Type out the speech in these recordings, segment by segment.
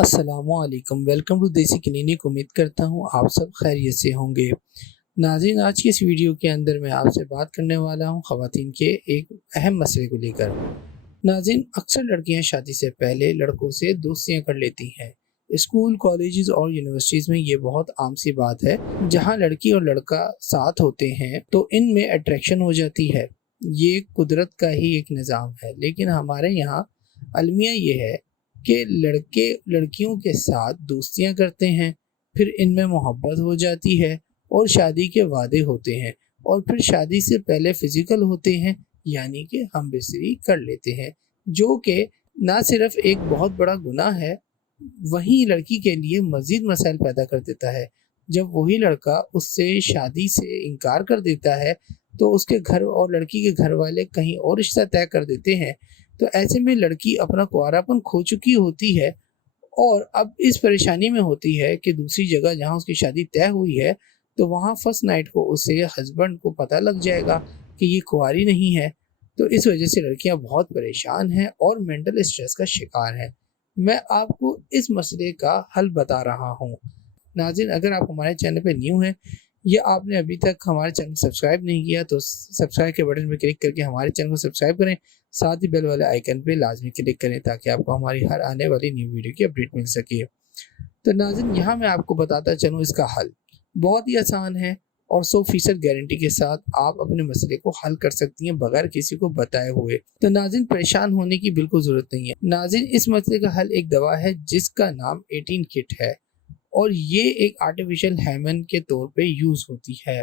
السلام علیکم، welcome to دیسی کلینک۔ امید کرتا ہوں آپ سب خیریت سے ہوں گے۔ ناظرین، آج کی اس ویڈیو کے اندر میں آپ سے بات کرنے والا ہوں خواتین کے ایک اہم مسئلے کو لے کر۔ ناظرین، اکثر لڑکیاں شادی سے پہلے لڑکوں سے دوستیاں کر لیتی ہیں۔ اسکول، کالجز اور یونیورسٹیز میں یہ بہت عام سی بات ہے۔ جہاں لڑکی اور لڑکا ساتھ ہوتے ہیں تو ان میں اٹریکشن ہو جاتی ہے۔ یہ قدرت کا ہی ایک نظام ہے، لیکن ہمارے یہاں المیہ یہ ہے کہ لڑکے لڑکیوں کے ساتھ دوستیاں کرتے ہیں، پھر ان میں محبت ہو جاتی ہے اور شادی کے وعدے ہوتے ہیں، اور پھر شادی سے پہلے فزیکل ہوتے ہیں، یعنی کہ ہم بستری کر لیتے ہیں، جو کہ نہ صرف ایک بہت بڑا گناہ ہے، وہیں لڑکی کے لیے مزید مسائل پیدا کر دیتا ہے۔ جب وہی لڑکا اس سے شادی سے انکار کر دیتا ہے تو اس کے گھر اور لڑکی کے گھر والے کہیں اور رشتہ طے کر دیتے ہیں، تو ایسے میں لڑکی اپنا کنواراپن کھو چکی ہوتی ہے اور اب اس پریشانی میں ہوتی ہے کہ دوسری جگہ جہاں اس کی شادی طے ہوئی ہے تو وہاں فرسٹ نائٹ کو اسے ہسبینڈ کو پتہ لگ جائے گا کہ یہ کنواری نہیں ہے۔ تو اس وجہ سے لڑکیاں بہت پریشان ہیں اور مینٹل اسٹریس کا شکار ہیں۔ میں آپ کو اس مسئلے کا حل بتا رہا ہوں۔ ناظرین، اگر آپ ہمارے چینل پہ نیو ہیں یا آپ نے ابھی تک ہمارے چینل کو سبسکرائب نہیں کیا تو سبسکرائب کے بٹن پہ کلک کر کے ہمارے چینل کو سبسکرائب کریں، ساتھ ہی بیل والے آئیکن پہ لازمی کلک کریں تاکہ آپ کو ہماری ہر آنے والی نیو ویڈیو کی اپڈیٹ مل سکے۔ تو ناظرین، یہاں میں آپ کو بتاتا چلوں اس کا حل بہت ہی آسان ہے اور 100% گارنٹی کے ساتھ آپ اپنے مسئلے کو حل کر سکتی ہیں بغیر کسی کو بتائے ہوئے۔ تو ناظرین، پریشان ہونے کی بالکل ضرورت نہیں ہے۔ ناظرین، اس مسئلے کا حل ایک دوا ہے جس کا نام 18 کٹ ہے اور یہ ایک آرٹیفیشل ہیمن کے طور پہ یوز ہوتی ہے۔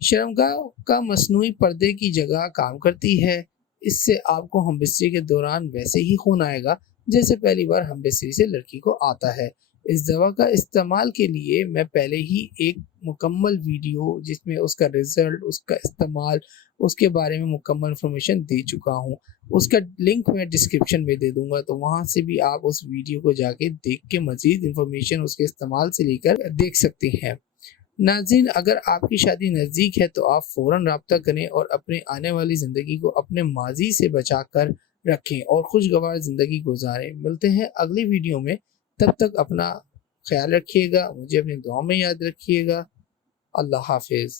شرمگاہ کا مصنوعی پردے کی جگہ کام کرتی ہے۔ اس سے آپ کو ہم بستری کے دوران ویسے ہی خون آئے گا جیسے پہلی بار ہم بستری سے لڑکی کو آتا ہے۔ اس دوا کا استعمال کے لیے میں پہلے ہی ایک مکمل ویڈیو جس میں اس کا رزلٹ، اس کا استعمال، اس کے بارے میں مکمل انفارمیشن دے چکا ہوں۔ اس کا لنک میں ڈسکرپشن میں دے دوں گا، تو وہاں سے بھی آپ اس ویڈیو کو جا کے دیکھ کے مزید انفارمیشن اس کے استعمال سے لے کر دیکھ سکتے ہیں۔ ناظرین، اگر آپ کی شادی نزدیک ہے تو آپ فوراً رابطہ کریں اور اپنے آنے والی زندگی کو اپنے ماضی سے بچا کر رکھیں اور خوشگوار زندگی گزاریں۔ ملتے ہیں اگلی ویڈیو میں، تب تک اپنا خیال رکھیے گا، مجھے اپنی دعاؤں میں یاد رکھیے گا۔ اللہ حافظ۔